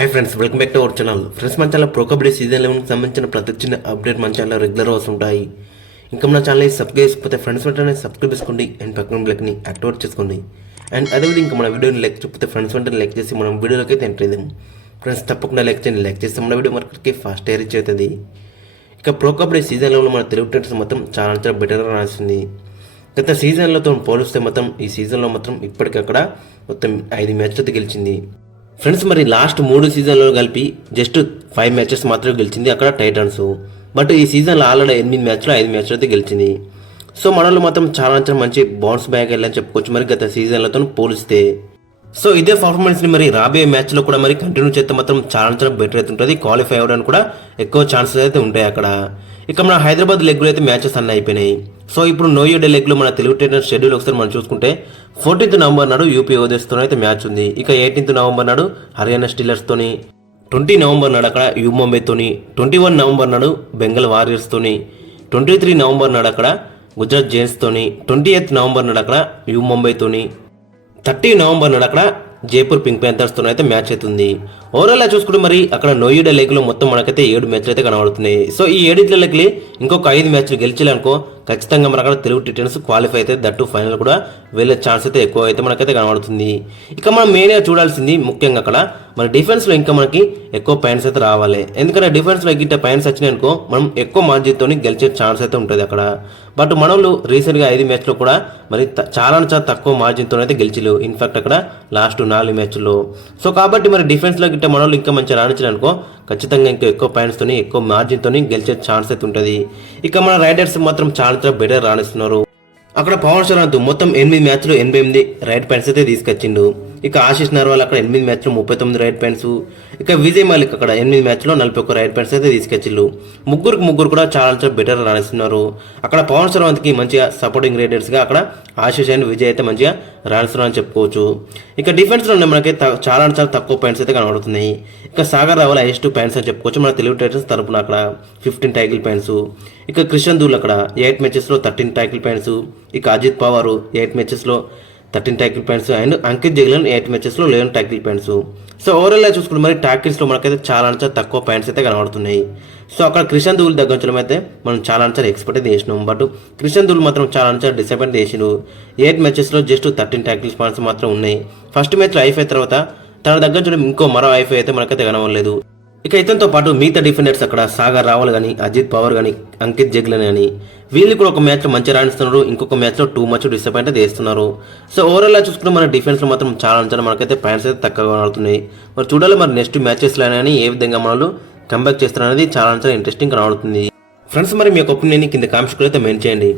Hi friends welcome back to our channel friends మన channel pro kabaddi season లెవెన్కి సంబంధించిన ప్రతి చిన్న అప్డేట్ మన ఛానల్ రెగ్యులర్ వస్తుంటాయి. ఇంకా మన ఛానల్ సబ్స్క్రైబ్ చేసుకోకపోతే ఫ్రెండ్స్ వెంటనే సబ్స్క్రైబ్ చేసుకోండి అండ్ పక్కన బ్లెక్ని యాక్టివేట్ చేసుకోండి. అండ్ అదేవిధంగా ఇంకా మన వీడియోని లైక్ చెప్పితే ఫ్రెండ్స్ వెంటనే లైక్ చేసి మనం వీడియోలోకి అయితే ఎంటర్ అయ్యాం ఫ్రెండ్స్ తప్పకుండా లైక్ చేయండి. లైక్ చేస్తే మన వీడియో మార్కెట్కి ఫాస్ట్ ఎయిర్ రీచ్ అవుతుంది. ఇక ప్రో కబడ్డీ సీజన్ లెవెన్లో మన తెలుగు టెంట్స్ మొత్తం చాలా చాలా బెటర్గా రాసింది. గత సీజన్లతో పోలిస్తే మొత్తం ఈ సీజన్లో మాత్రం ఇప్పటికక్కడ మొత్తం ఐదు మ్యాచ్లతో గెలిచింది. ఫ్రెండ్స్ మరి లాస్ట్ మూడు సీజన్లో కలిపి జస్ట్ ఫైవ్ మ్యాచెస్ మాత్రమే గెలిచింది అక్కడ టైటన్స్. బట్ ఈ సీజన్లో ఆల్రెడీ ఎనిమిది మ్యాచ్లో ఐదు మ్యాచ్లు అయితే గెలిచింది. సో మనలో మాత్రం చాలా చాలా మంచి బౌన్స్ బ్యాక్ వెళ్ళని చెప్పుకోవచ్చు మరి గత సీజన్లతో పోలిస్తే. సో ఇదే పర్ఫార్మెన్స్ని మరి రాబోయే మ్యాచ్లో కూడా మరి కంటిన్యూ చేస్తే మాత్రం చాలా చాలా బెటర్ అయితే ఉంటుంది. క్వాలిఫై అవ్వడానికి కూడా ఎక్కువ ఛాన్సెస్ అయితే ఉంటాయి అక్కడ. ఇక మన హైదరాబాద్ లెగ్ అయితే మ్యాచెస్ అన్నీ అయిపోయినాయి. సో ఇప్పుడు నోయో డే లెగ్లో మన తెలుగు టైటన్స్ షెడ్యూల్ ఒకసారి మనం చూసుకుంటే ఫోర్టీన్త్ నవంబర్ నాడు యూపీ ఓదేస్తో అయితే మ్యాచ్ ఉంది. ఇక ఎయిటీన్త్ నవంబర్ నాడు హర్యానా స్టీలర్స్ తోని ట్వంటీ నవంబర్ నాడు అక్కడ యూ ముంబైతోని ట్వంటీ వన్ నవంబర్ నాడు బెంగాల్ వారియర్స్తోని ట్వంటీ త్రీ నవంబర్ నాడు అక్కడ గుజరాత్ జైన్స్తోని ట్వంటీ ఎయిత్ నవంబర్ నాడు అక్కడ యూ ముంబైతోని థర్టీ నవంబర్ నాడు అక్కడ జైపూర్ పింక్ ప్యాంథర్స్తో అయితే మ్యాచ్ అవుతుంది. ఓవరాల్ చూసుకుంటే మరి అక్కడ నోయిడా లేకులో మొత్తం మనకైతే ఏడు మ్యాచ్లు అయితే కనబడుతున్నాయి. సో ఈ ఏడిట్ల లెక్కలి ఇంకొక ఐదు మ్యాచ్లు గెలిచాలనుకో ఖచ్చితంగా మన అక్కడ తెలుగు టిటన్స్ క్వాలిఫై అయితే దట్టు ఫైనల్ కూడా వెళ్ళే ఛాన్స్ అయితే ఎక్కువ అయితే మనకైతే కనబడుతుంది. ఇక మనం మెయిన్గా చూడాల్సింది ముఖ్యంగా అక్కడ మన డిఫెన్స్లో ఇంకా మనకి ఎక్కువ పాయింట్స్ అయితే రావాలి. ఎందుకంటే డిఫెన్స్లో గిట్ట పాయింట్స్ వచ్చినాయి అనుకో మనం ఎక్కువ మార్జిన్తో గెలిచే ఛాన్స్ అయితే ఉంటుంది అక్కడ. బట్ మనోళ్ళు రీసెంట్గా ఐదు మ్యాచ్లో కూడా మరి చాలా చాలా తక్కువ మార్జిన్తో అయితే గెలిచిలు ఇన్ఫాక్ట్ అక్కడ లాస్ట్ నాలుగు మ్యాచ్లో సో కాబట్టి మరి డిఫెన్స్లో ఎందుకంటే మనోళ్ళు ఇంకా మంచిగా రాణించారు అనుకో ఖచ్చితంగా ఇంకా ఎక్కువ పాయింట్స్తోని ఎక్కువ మార్జిన్తో గెలిచే ఛాన్స్ అయితే ఉంటుంది. ఇక మన రైడర్స్ మాత్రం చాలా బెటర్ రాణిస్తున్నారు. అక్కడ పవన్ శరణ్ మొత్తం ఎనిమిది మ్యాచ్లు ఎనభై ఎనిమిది రైడ్ పాయింట్స్ అయితే తీసుకొచ్చిండు. ఇక ఆశీష్ నర్వాల్ అక్కడ ఎనిమిది మ్యాచ్లు ముప్పై తొమ్మిది రైడ్ ప్యాంట్స్ ఇక విజయ్ మాలిక్ అక్కడ ఎనిమిది మ్యాచ్లో నలభై ఒక్క రైట్ ప్యాంట్స్ అయితే తీసుకొచ్చిల్లు ముగ్గురికి ముగ్గురు కూడా చాలా చాలా బెటర్ రాణిస్తున్నారు. అక్కడ పవన్ శర్వంత్కి మంచిగా సపోర్టింగ్ రేటర్స్గా అక్కడ ఆశీష్ అండ్ విజయ్ అయితే మంచిగా రాణిస్తున్నారు అని చెప్పుకోవచ్చు. ఇక డిఫెన్స్లో మనకి త- చాలా చాలా తక్కువ పాయింట్స్ అయితే కనబడుతున్నాయి. ఇక సాగర్ రావాలి హైయెస్ట్ పాయింట్స్ అని చెప్పుకోవచ్చు. మన తెలుగు టైటన్స్ తరపున అక్కడ ఫిఫ్టీన్ టైటిల్ పాయింట్స్ ఇక క్రిషన్ దూల్ అక్కడ ఎయిట్ మ్యాచెస్లో థర్టీన్ టైటిల్ పాయింట్స్ ఇక Ajit Pawar eight మ్యాచెస్లో thirteen tackle points and Ankit Jaglan eight మ్యాచెస్లో eleven tackle points. So overall చూసుకుంటే మరి ట్యాకిల్స్లో మనకైతే చాలా అంటే తక్కువ పాయింట్స్ అయితే కనబడుతున్నాయి. సో అక్కడ క్రిషన్ దుల్ దగ్గర అయితే మనం చాలా అంటే ఎక్స్పెక్ట్ అయితే చేసినాం. బట్ క్రిషన్ దుల్ మాత్రం చాలా అంటే డిసప్పాయింట్ చేసిండు. ఎయిట్ మ్యాచెస్లో జస్ట్ థర్టీన్ ట్యాకిల్స్ పాయింట్స్ మాత్రం ఉన్నాయి. ఫస్ట్ మ్యాచ్లో అయిపోయిన తర్వాత తన దగ్గర నుంచి ఇంకో మరో ఐఫై అయితే మనకైతే కనవలేదు ఇక ఇతనితో పాటు మిగతా డిఫెండర్స్ అక్కడ సాగర్ రావల్ కానీ అజిత్ పవర్ కానీ అంకిత్ జగ్లన్ కానీ వీళ్ళు కూడా ఒక మ్యాచ్లో మంచి రాణిస్తున్నారు ఇంకొక మ్యాచ్లో టూ మచ్ డిసప్పాయింట్ అయితే చేస్తున్నారు సో ఓవరాల్ చూసుకుంటే మన డిఫెన్స్లో మాత్రం చాలా చాలా మనకైతే పాయింట్స్ అయితే తక్కువగా ఆడుతున్నాయి. మరి చూడాలి మరి నెక్స్ట్ మ్యాచెస్లో కానీ ఏ విధంగా మనలు కంబ్యాక్ చేస్తారనేది చాలా చాలా ఇంట్రెస్టింగ్ కనబడుతుంది ఫ్రెండ్స్ మరి మీ యొక్క ఒపీనియన్ కింద కామెంట్స్లో అయితే మెయిన్ చేయండి.